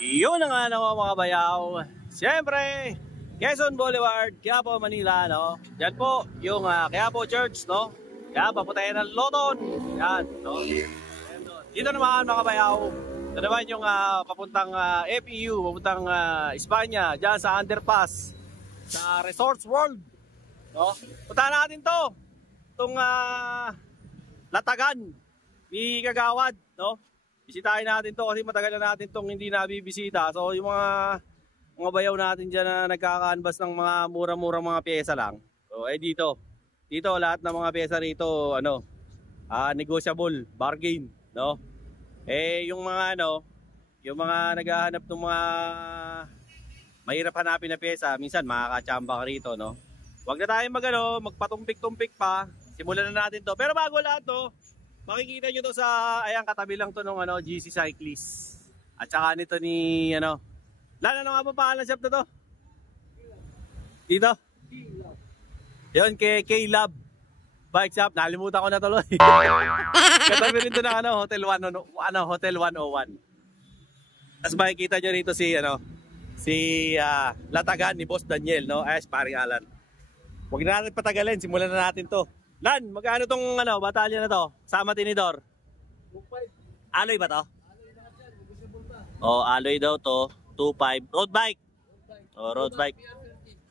Yun na nga naman mga bayaw. Siyempre, Quezon Boulevard, Quiapo, Manila, no? Yan po, yung Quiapo Church, no? Yan, papuntahin ng Loton. Yan, no? Dito naman mga bayaw, ito naman yung papuntang FEU, papuntang Espanya, dyan sa underpass, sa Resorts World, no? Puntahan natin to, itong Latagan, ni Kagawad, no? Bisitahin natin to kasi matagal na natin tong hindi nabibisita. So yung mga bayaw natin dyan na nagkaka-canvas ng mga mura-murang mga pyesa lang. So dito lahat ng mga pyesa rito negotiable, bargain, no? Yung mga yung mga naghahanap ng mga mahirap hanapin na pyesa, minsan makakachamba ka rito, no? Huwag na tayo magpatumpik-tumpik pa. Simulan na natin to. Pero bago lahat to, makikita nyo to sa, ayan, katabi lang to nung GC Cyclist. At saka nito ni, Lalo nga pa pangalan shop na to? Dito? Yun, K-Lab Bike Shop. Nalimutan ko na tuloy. Katabi rin to ng Hotel 101. Tapos makikita nyo rito si Latagan ni Boss Daniel, no? Paring Alan. Huwag na natin patagalin, simulan na natin to. Lan, magkano tong batalya na to? Sama tinidor. 2.5. Alloy ba to? Alloy daw to. 2.5. Road bike. Road bike.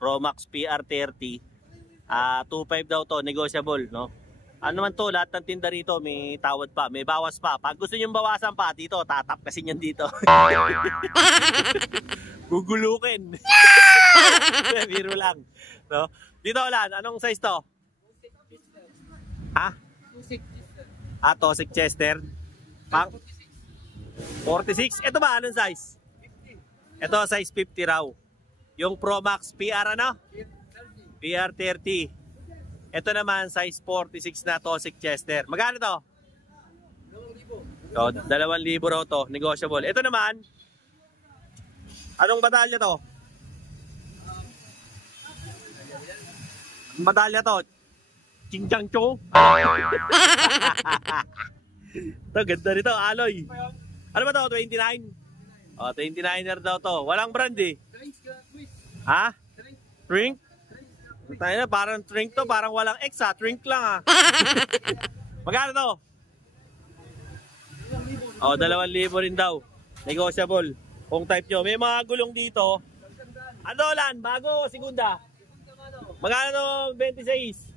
Promax PR30. 2.5 daw to, negotiable, no? Ano man to, lahat ng tinda rito may tawad pa, may bawas pa. Pag gusto niyo bawasan pa dito, tatap kasi niyan dito. Gugulukin. Biro lang, no? Dito Lan, anong size to? Tosik Chester. Pang 46. Ito ba anong size? 50. Ito size 50 raw. Yung Promax PR PR30. Ito naman size 46 na Tosik Chester. Magkano to? 2,000. 2,000 raw to, negotiable. Ito naman, anong batalya to? Anong batalya to? Chingchang Chong. Ito, ganda rito, alloy. Ano ba to? 29? 29er daw to. Walang brand eh. Trink? Tayo na, parang trink to. Parang walang X trink lang Magkano to? 2,000 rin daw. Negotiable. Kung type nyo. May mga gulong dito. Ano Lan? Bago, segunda? Magkano to? 26?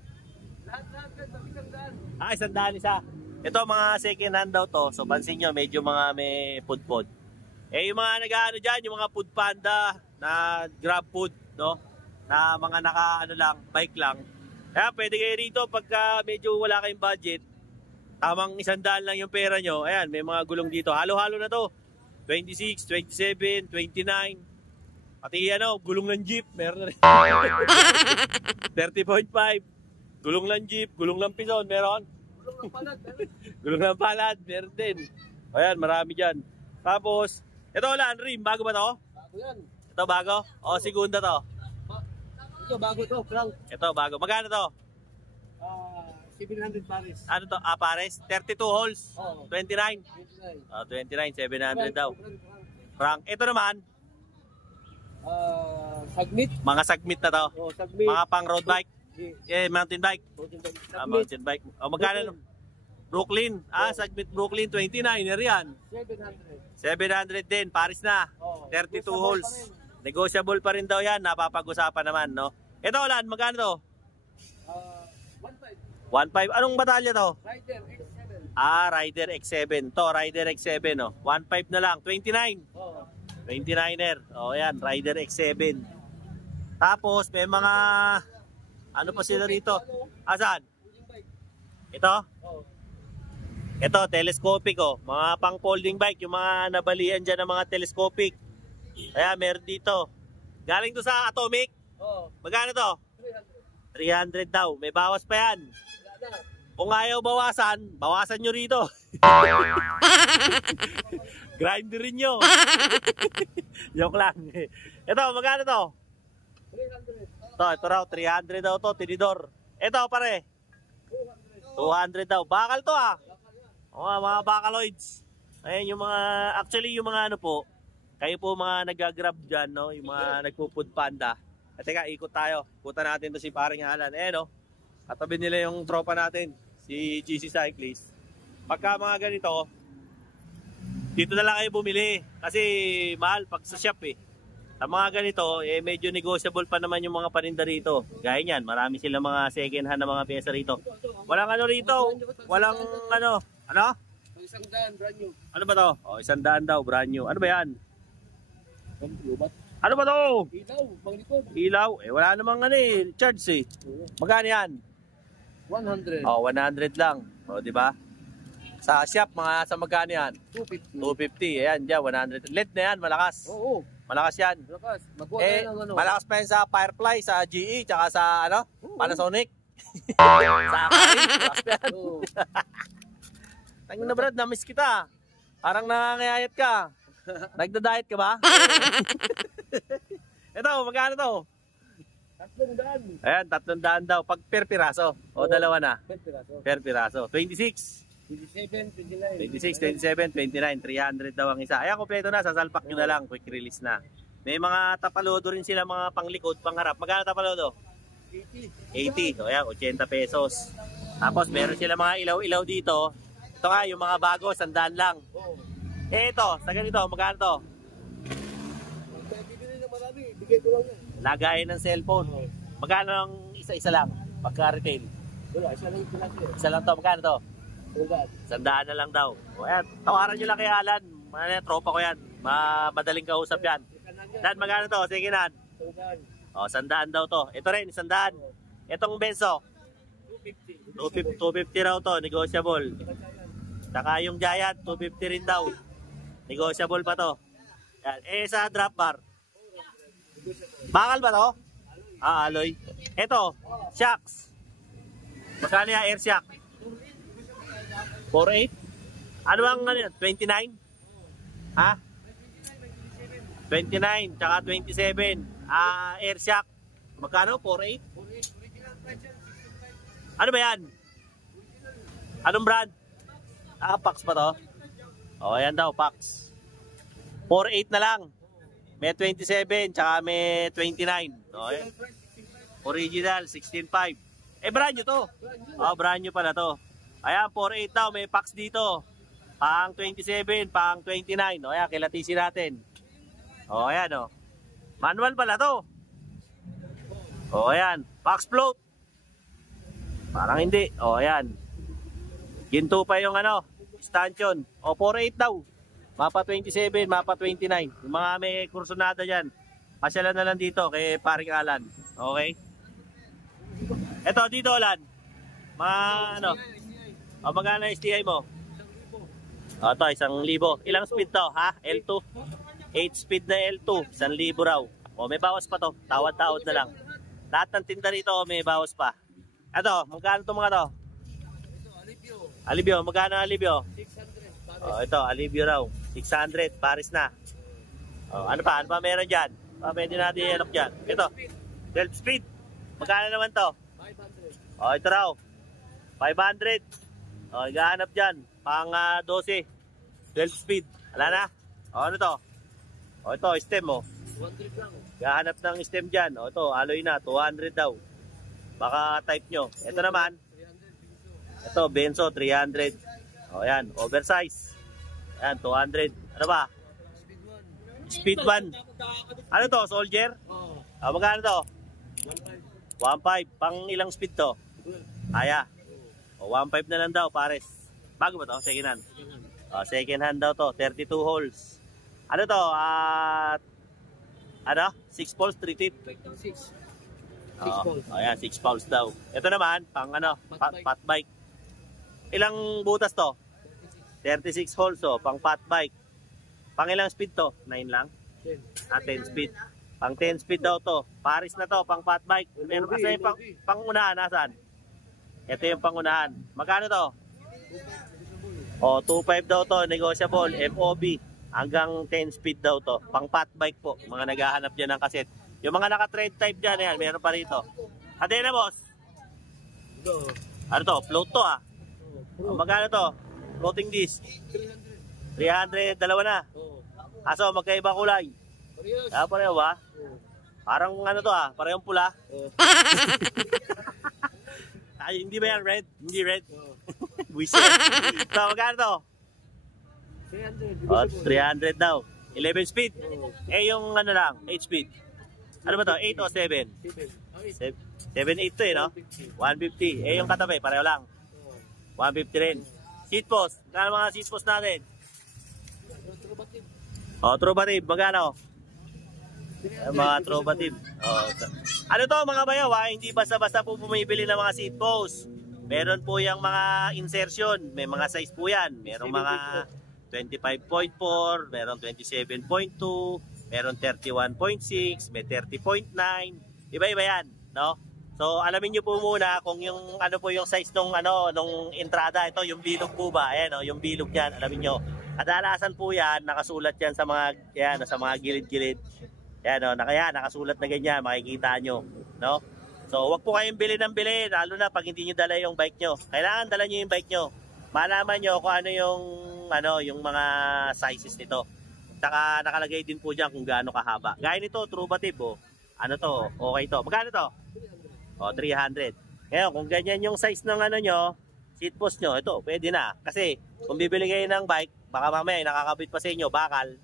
Isang daan isa. Ito mga second hand daw to. So pansin nyo, medyo mga may food. Yung mga nag-ano dyan, yung mga food panda na grab food, no? Na mga bike lang. Kaya pwede kayo rito pagka medyo wala kayong budget. Tamang 100 lang yung pera nyo. Ayan, may mga gulong dito. Halo-halo na to. 26, 27, 29. Pati gulong ng jeep. Meron na rin. 30.5. Gulong ng jeep, gulong ng pison, meron? Gulong ng palad, meron. Gulong ng palad, meron din. Ayan, marami dyan. Tapos, ito Lan, rim, bago ba to? Bago yan. Ito bago? Segunda to? Ito bago to, Frank. Ito bago. Magkano to? 700 pares. Ano to? Pares? 32 holes? 29? 29, 700 daw. Frank. Ito naman? Sagmit. Mga sagmit na to? Sagmit. Mga pang road bike? Mountain bike. Mountain bike. Magkano? Brooklyn. Sagmit Brooklyn 29 yan. 700 din, Paris na. 32 holes. Negotiable pa rin daw yan, napapag-usapan naman, no? Ito Lan, magkano to? 1.5. Anong batalya to? Rider X7. Rider X7. To, Rider X7, no? 1.5 na lang, 29. 29er. Yan, Rider X7. Tapos may mga ano pa sila rito? Saan? Ito? Ito, telescopic Mga pang folding bike, yung mga nabalian dyan ng mga telescopic. Kaya meron dito. Galing to sa Atomic? Magkano to? 300 daw. May bawas pa yan. Kung ayaw bawasan nyo rito. Grinderin nyo. Joke lang. Ito, magkano to? 300. Ito raw, 300 daw to, tinidor. Ito pare. 200 daw. Bakal to mga Vocaloids. Ayan yung mga, actually yung mga kayo po mga nag-grab dyan, no? Yung mga nagpo-food panda. At teka, ikot tayo. Ikutan natin to si paring Alan. No? Katabi nila yung tropa natin, si GC Cyclist. Pagka mga ganito, dito na lang kayo bumili. Kasi mahal pag sa shop eh. Sa mga ganito, medyo negotiable pa naman yung mga paninda rito. Gaya niyan, marami silang mga second hand na mga pyesa rito. Walang ano rito, walang ano. Ano? 100, brand new. Ano ba to? Oh, 100 daw, brand new. Ano ba yan? Ano ba to? Ilaw, panglikod. Ilaw? Wala namang ano eh, charge eh. Magkano yan? 100. Oh, 100 lang. Oh, di ba? Sa shop, mga sa magkano yan? 250. 250. Ayan, dyan, 100. LED na yan, malakas. Oo. Malakas yan. Malakas. Magkuha tayo ng ano. Malakas pa yan sa Firefly, sa GE, tsaka sa ano, Panasonic. Sa Akari. Oo. Tangin na Brad, na-miss kita. Parang nangangayayat ka. Nagda-diet ka ba? Ito, magkano to? 300. Ayan, 300 daw. Pag per piraso. O, dalawa na. Per piraso. 26. 27, 29. 26, 27, 29, 300 daw ang isa. Ayan, kompleto na. Sasalpak nyo na lang. Quick release na. May mga tapalodo rin sila, mga panglikod, pangharap. Magkano tapalodo? 80. 80. O yan, 80 pesos. Tapos meron sila mga ilaw-ilaw dito. Ito nga, yung mga bago, 100 lang. Oo. Ito, sa ganito, magkano to? Bibili na marami. Bigay ko lang yan. Lagayan ng cellphone. Magkano ang isa-isa lang? Pagka-retail. Wala, isa lang ito lang. Isa lang to, magkano to? 100. 100 na lang daw. O yan, tawaran nyo lang kay Alan. Mga tropa ko yan. Madaling kausap yan. Dan, magkano to? Sige na. 100. O, 100 daw to. Ito rin, 100. Itong Benzo. 250. 250 raw to, negotiable. Saka yung Giant, 250 rin daw. Negotiable pa to. Yan. Sa drop bar. Bakal ba to? Alloy. Ito, shocks. Magkano yung air shock? 48? Ano bang ano yan? 29? Ha? 29, tsaka 27. Air shock. Magkano? 48? Ano ba yan? Anong brand? Pax pa to? O, ayan daw, Pax. 48 na lang. May 27, tsaka may 29. O, ayan. Original, 16.5. Brand new to. O, brand new pala to. Ayan, 48 daw. May Pax dito. Pang 27, pang 29. O, ayan, kilatisin natin. O, ayan, o. Manual pala to. O, ayan. Pax float. Parang hindi. O, ayan. Ginto pa yung ano, stanchion. O, 48 daw. Mapa 27, mapa 29. Yung mga may kursunada dyan. Pasyalan na lang dito kay paring Alan. Okay? Eto, dito, Alan. Mga ano. O, magkano STI mo? O, ito, 1,000. Ilang speed to, ha? L2. 8 speed na L2. 1,000 raw. O, may bawas pa to. Tawad-tawad na lang. Lahat ng tinda rito, may bawas pa. Eto, magkano to mga to? Alibyo, magkano Alibyo? 600. Oh, ito, Alibyo raw. 600, Paris na. Oh, ano pa? Ano pa meron dyan? Pwede natin i-lock dyan. Ito, 12 speed. Magkano naman to? 500. Oh, ito raw. 500. Oh, igahanap dyan. Pang 12. 12 speed. Wala na? Oh, ano to? Oh, ito, stem mo. 100 lang. Gahanap ng stem dyan. O ito, alloy na, 200 daw. Baka type nyo. Ito naman, 300 ito, Benzo, 300. O yan, oversize. Yan, 200. Ano ba? Speed 1. Speed 1. Ano to, soldier? Oo. Magkano to? 1.5. 1.5. Pang ilang speed to? Kaya. O, 1.5 na lang daw, pares. Bago ba to? Second hand. O, second hand daw to, 32 holes. Ano to? Ano? 6 poles, 3 teeth. 6. 6 Oh, poles. ayan, 6 poles daw. Ito naman, pang ano, fat bike. Ilang butas to? 36 holes, oh, pang fat bike. Pang ilang speed to? 9 lang? 10 speed. Pang 10 speed daw to. Paris na to, pang fat bike. Meron kasi pang unahan, nasan? Ito yung pang unahan. Magkano to? Oh, 2.5 daw to, negotiable, FOB. Hanggang 10 speed daw to. Pang fat bike po. Mga naghahanap dyan ng kaset. Yung mga naka-tread type dyan, yan, meron pa rito. Adena, boss. Ano to? Float to, ah. Magkano to? Floating disc. 300, dalawa na. Aso, magkaiba kulay. Parehas. Ah, pareho ba? Oo. Parang ano to parehong pula. Oo. Ay, hindi ba yan red? Hindi red. Oo. Buisit. So, magkano to? 300. Oh, 300 daw. 11 speed. Oo. Eh, yung ano lang, 8 speed. Ano ba to? 8 o 7? 7. 7, 8 to eh, no? 150. Eh, yung katabi, pareho lang. Oo. 150 rin. Seat post. Magkano mga seat post natin? Oh, Trobatib. Magkano? Mga Trobatib. Oh, ano to mga bayaw ha? Hindi basta-basta po bumibili ng mga seat post. Meron po yung mga insertion. May mga size po yan. Merong mga 25.4, meron 27.2, meron 31.6, may 30.9. Iba-iba yan, no? So, alamin niyo po muna kung yung ano po yung size nung nung entrada. Ito yung bilog po ba? Ayan, oh, yung bilog niyan, alamin niyo. Kadalasan po yan, nakasulat yan sa mga gilid-gilid. Ayan, oh, nakasulat na ganyan, makikita nyo, no? So, wag po kayong bili ng bili, lalo na pag hindi niyo dala yung bike nyo. Kailangan dala niyo yung bike nyo. Malaman nyo kung ano yung mga sizes nito. Saka nakalagay din po diyan kung gaano kahaba. Gaya nito, Trobatib, oh. Ano to? Okay to. Magkano to? Oh, 300. Ngayon, kung ganyan yung size ng nyo, seat post nyo, ito, pwede na. Kasi, kung bibili kayo ng bike, baka mamaya nakakabit pa sa inyo, bakal.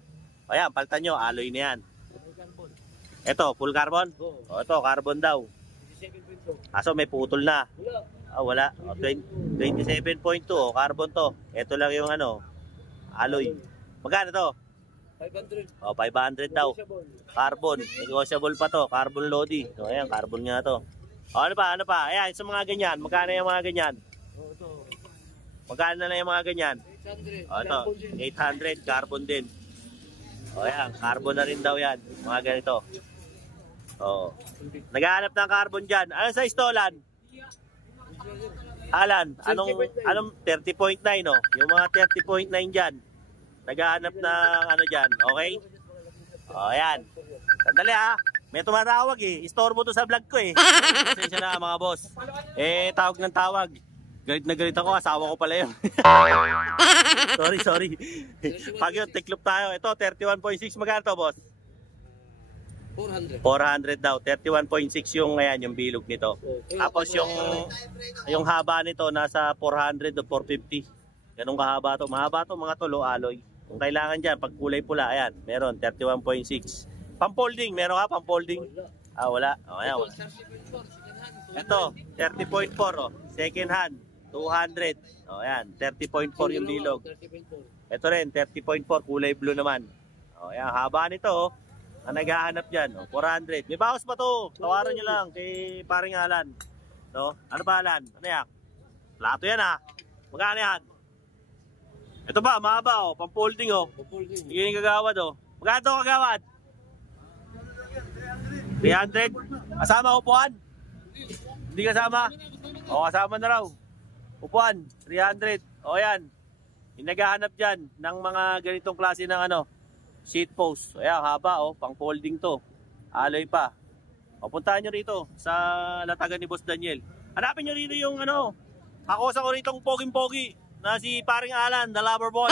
O yan, palitan nyo, alloy na yan. Ito, full carbon? O, ito, carbon daw. Aso, may putol na. Ah, wala. O, 27.2, o, carbon to. Ito lang yung alloy. Magkano to? 500. O, 500 daw. Carbon. Negotiable pa to. Carbon Lodi. So, ayan, carbon nga to. O, ano pa? Ayan, sa mga ganyan. Magkano yung mga ganyan? Oo, ito. Magkano na yung mga ganyan? 800. O, ito. 800. Carbon din. O, ayan. Carbon na rin daw yan. Mga ganito. O. Naghahanap ng carbon dyan. Anong size to, Alan? Alan, anong 30.9, no? Yung mga 30.9 dyan. Naghahanap ng dyan. Okay? O, ayan. Sandali ha. May tumatawag eh. Istorbo to sa vlog ko eh. Pasensya na mga boss. Eh, tawag ng tawag. Galit na galit ako. Asawa ko pala yun. sorry. Pag yun, tiklop tayo. Ito, 31.6. Magkano to, boss? 400. 400 daw. 31.6 yung yung bilog nito. Tapos yung haba nito nasa 400 o 450. Ganun kahaba to. Mahaba to mga to, low alloy. Kung kailangan dyan, pag kulay pula, ayan, meron 31.6. Pang-folding, meron ka pang-folding? Ah, wala. O, ayan, wala. Ito, 30.4, oh. Second hand, 200. O, ayan, 30.4 yung bilog. Ito rin, 30.4, kulay blue naman. O, ayan, haba nito, oh. Ang naghahanap dyan, oh, 400. May bawas pa to. Tawaran nyo lang kay paring Alan. No? Ano ba, Alan? Ano yan? Plato yan, ha? Magkano yan? Ito ba, mahaba, oh. Pang-folding, oh. Yung kagawad, oh. Magkano to kagawad? 300? Kasama upuan? Hindi kasama? O, kasama na raw. Upuan, 300. O, yan. Yung naghahanap dyan ng mga ganitong klase ng seat post. Ayan, haba, oh. Pang-folding to. Alloy pa. O, puntahan nyo rito sa latagan ni Boss Daniel. Hanapin nyo rito yung kakosa ko rito poging-pogi na si paring Alan, the lover boy.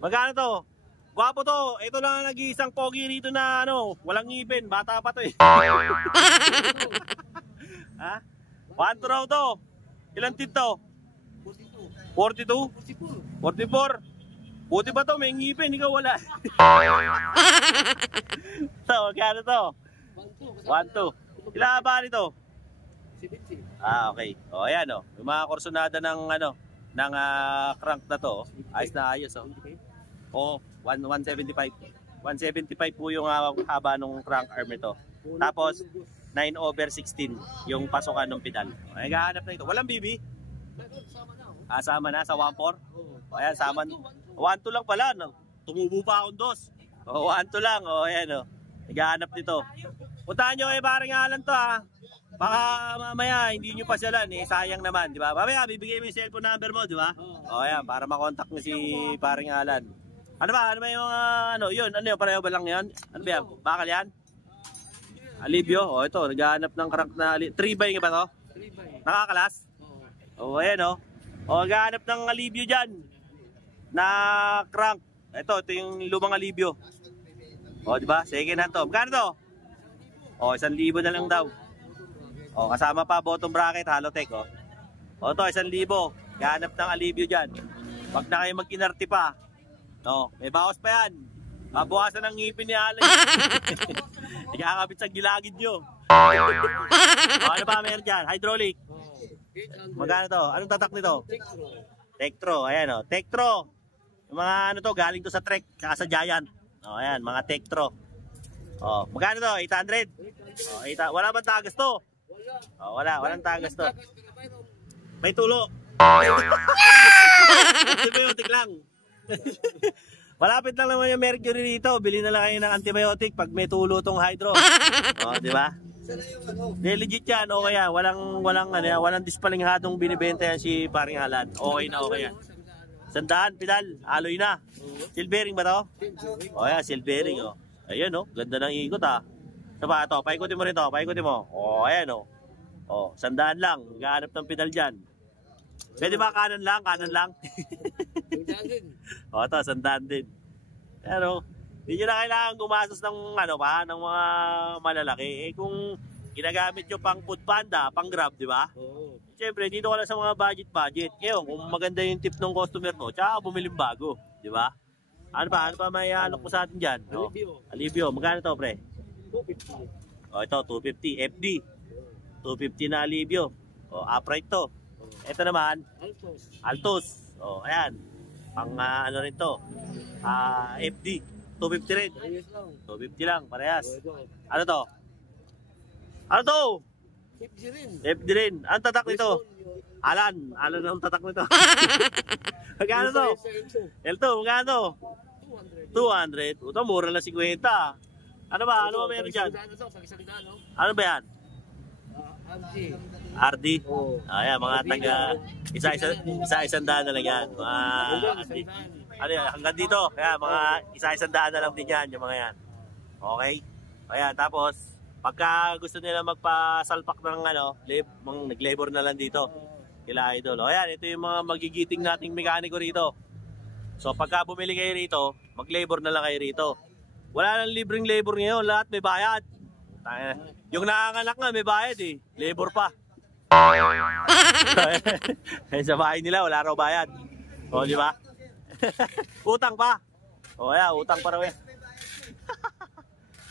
Magkano to? Gwapo to. Ito lang ang nag-iisang pogi rito na walang ngipin. Bata pa to eh. Ha? 1 raw to. Ilan tin to? 42. 44. Buti ba to? May ngipin. Ikaw wala. So, magkano to? 1, 2. Ilan ba nito? 70. Ah, okay. O, ayan o. Yung mga korsonada ng crank na to. Ayos na ayos o. O, 175. 175 po yung haba ng crank arm ito. Tapos, 9/16 yung pasukan ng pedal. Ay, naghahanap na ito. Walang BB? Ah, sama na sa 1.4? O, ayan, sama. 1.2 lang pala. No? Tumubo pa akong dos. O, 1.2 lang. O, ayan o. Naghahanap nito. Puntahan nyo parang Alan to ha. Baka mamaya hindi nyo pasyalan eh. Sayang naman, di ba? Mamaya bibigay mo yung cellphone number mo, di ba? O, ayan, para makontak mo si paring Alan. Ano ba yung yun? Ano yun? Pareho ba lang yan? Ano ba yan? Bakal yan? Alivio? O, ito. Naghahanap ng crank na 3x ba to? 3x. Nakakalas? O, ayan o. O, naghahanap ng alivio dyan. Na crank. Ito yung lumang alibyo. O, di ba? Second hand to. Magkano to? O, 1,000 na lang daw. O, kasama pa bottom bracket, Halotech, o. O, to, 1,000. Ganap ng alibyo dyan. Wag na kayo mag-inarte pa. No, may bawas pa yan. Mabukasan ng ngipin ni Alan. Ikakapit sa gilagid nyo. O, ano pa meron dyan? Hydraulic. Magkano to? Anong tatak nito? Tektro. Ayan, o. Tektro. Yung mga ano to, galing to sa Trek, saka sa Giant. O, ayan, mga Tektro. O, magkano to? 800? O, wala bang tagas to? O, walang tagas to. May tulo. Antibiotic lang. Malapit lang naman yung mercury dito. Bili na lang kayo ng antibiotic pag may tulo tong hydro. O, di ba? Legit yan, okay yan. Walang dispalinghadong binibenta yan si paring Alan. Okay na, okay yan. 100, pedal, alloy na. Silvering ba to? O yan, silvering, o. Ayan, o. Ganda ng ikot, ha. Ito pa, ito. Paikutin mo rin to. Paikutin mo. O, ayan, o. O, 100 lang. Gahanap ng pedal dyan. Pwede ba kanan lang? Kanan lang. O, ito, 100 din. Pero, hindi nyo na kailangan gumastos ng, ng mga malalaki. Eh, kung ginagamit nyo pang food panda, pang grab, di ba? Siyempre, dito ka lang sa mga budget. Ngayon, kung maganda yung tip ng customer mo, tsaka bumiling bago, di ba? Ano pa may alok mo sa atin dyan? No? Alibyo. Magkano to, pre? 250. O, ito, 250. FD. 250 na alibyo. O, upright to. Ito naman, Altos. O, ayan. Pang ano rin to? FD. 250 rin. 250 lang, parehas. Ano to? Ano to? FD rin. Ang tatak nito? Alan ang tatak nito. Magkano to? L2, magkano to? 200. Ito, mura lang 50. Ano ba meron dyan? Ano ba yan? RD. Ayan, mga taga isa-isang daan na lang yan. Mga RD. Ano yan, hanggang dito. Kaya mga isa-isang daan na lang din yan, yung mga yan. Okay? Ayan, tapos pagka gusto nila magpasalpak ng nag-labor na lang dito. Kila Idol. O ayan, ito yung mga magigiting nating mekaniko rito. So pagka bumili kayo rito, mag-labor na lang kayo rito. Wala nang libreng labor ngayon, lahat may bayad. Yung nanganganak nga may bayad eh, labor pa. Sa bahay nila wala raw bayad. O di ba? Utang pa. O ayan, utang pa raw yan.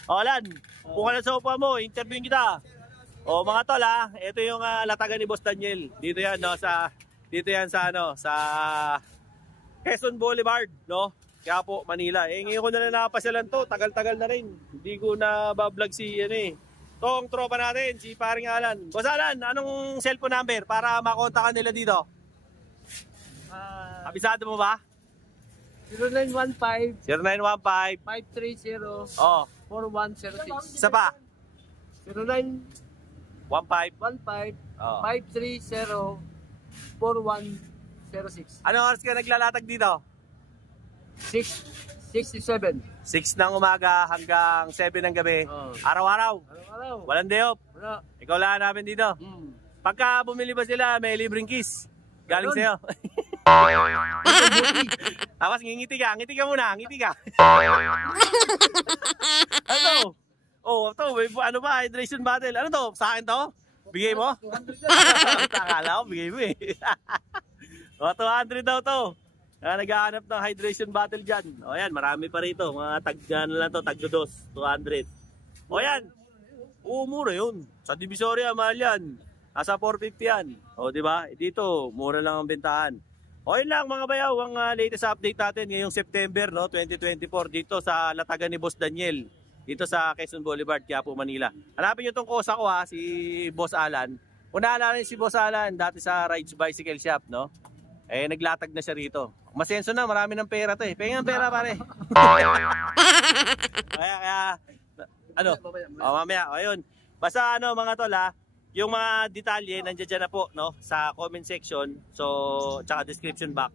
O Alan, buka na sa upa mo, interviewin kita. O mga tol ha, ito yung latagan ni Boss Daniel. Dito yan sa Quezon Boulevard, no? Quiapo, Manila. Eh ngayon ko na napasyalan to, tagal-tagal na rin. Hindi ko na ba-vlog si tong tropa natin, si paring Alan. Boss Alan, anong cellphone number para makontakan nila dito? Kabisado mo ba? 0915 0915 530 Oh, 4106. isa pa. 0915 15 Oh. 530 4106. Anong oras ka naglalatag dito? 67. 6 ng umaga hanggang 7 ng gabi. Oh. Araw-araw. Araw-araw. Walang day off. Wala. Ikaw lang namin dito. Pagka bumili ba sila, may libreng kiss. Galing sa'yo. Tapos ngingiti ka. Ngiti ka muna. Ngiti ka. Ano? Oh, ito. Ano ba? Hydration battle. Ano to? Sa akin to? Bigay mo? Akala ko, bigay mo eh. O, 200 daw to. Naghahanap ng hydration battle dyan. O yan, marami pa rito. Mga tag-200. O yan. Oo, mura yun. Sa Divisoria, mahal yan. Nasa 450 yan. O, diba? Dito, mura lang ang bentahan. O yun lang mga bayaw, ang latest update natin ngayong September 2024 dito sa latagan ni Boss Daniel. Dito sa Quezon Boulevard, Quiapo, Manila. Hanapin nyo itong kosa ko ha, si Boss Alan. Kung naalala rin si Boss Alan, dati sa Rides Bicycle Shop, no? Eh, naglatag na siya rito. Masenso na, marami ng pera to eh. Pengen ng pera pare. kaya, mamaya, ayun. Basta mga tol ha, yung mga detalye, nandiyan dyan na po, no? Sa comment section, tsaka description box.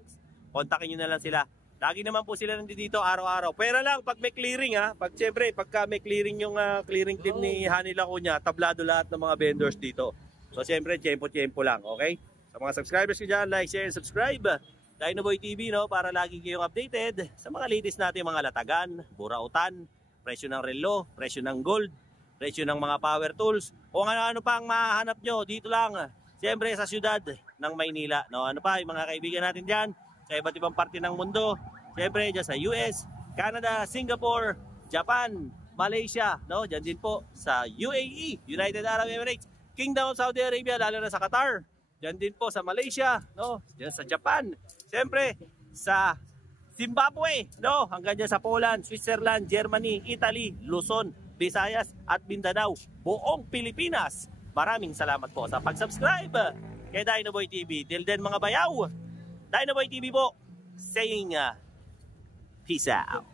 Kontakin nyo na lang sila. Lagi naman po sila nandito araw-araw. Pero lang, pag may clearing pagka may clearing yung clearing team ni Honey Lacuña, tablado lahat ng mga vendors dito. So, siyempre, tiyempo lang, okay? Sa mga subscribers ko dyan, like, share, and subscribe. Dinoboy TV, no, para lagi kayong updated sa mga latest natin mga latagan, burautan, presyo ng relo, presyo ng gold, presyo ng mga power tools, o ano pang mahanap nyo dito lang, siyempre sa syudad ng Maynila. No? Ano pa, yung mga kaibigan natin dyan, sa iba't ibang parte ng mundo, siyempre dyan sa US, Canada, Singapore, Japan, Malaysia, no? Dyan din po sa UAE, United Arab Emirates, Kingdom of Saudi Arabia, lalo na sa Qatar, dyan din po sa Malaysia, no? Dyan sa Japan, siyempre sa Zimbabwe, no? Hanggang dyan sa Poland, Switzerland, Germany, Italy, Luzon, Visayas at Mindanao, buong Pilipinas. Maraming salamat po sa pag-subscribe kay Dinoboy TV. Till then mga bayaw, Dinoboy TV po saying peace out.